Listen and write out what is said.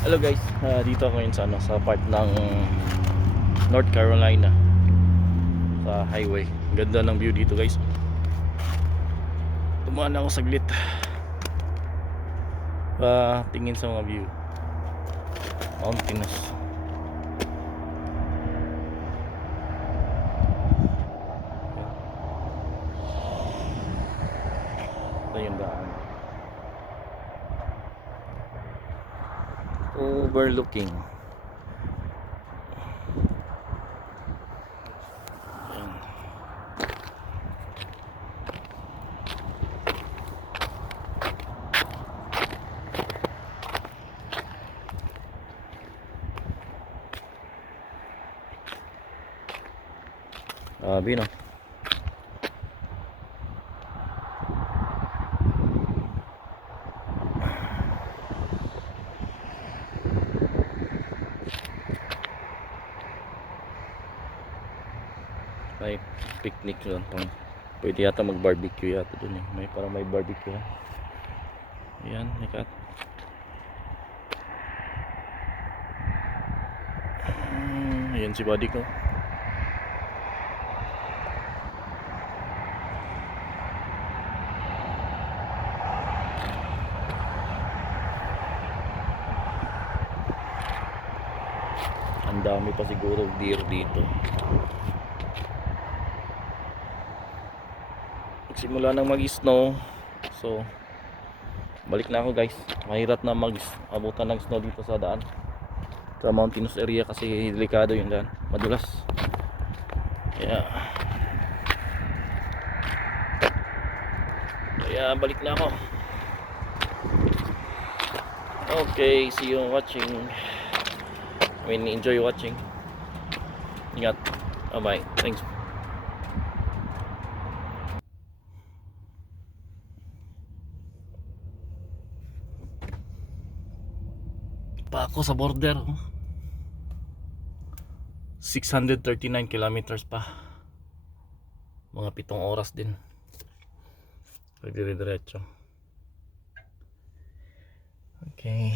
Hello guys, dito ako ngayon sa, sa part ng North Carolina sa highway. Ganda ng view dito guys. Tumaan ako saglit tingin sa mga view mountainous. Ito yung daan overlooking. Bino. May picnic lang pang pwede yata mag barbecue yata dun eh. May parang may barbecue. Ayan, nikat. Ayan si buddy ko. Ang dami pa siguro deer dito. Simula nang mag-snow, so balik na ako guys. Mahirap na mag-abutan ng snow dito sa daan, sa mountainous area, kasi delikado yung daan, madulas. Kaya balik na ako. Okay, see you watching. Enjoy watching. Ingat. Bye. Thanks. Pa ako sa border. 639 kilometers pa. Mga 7 oras din. Dire-diretso. Okay.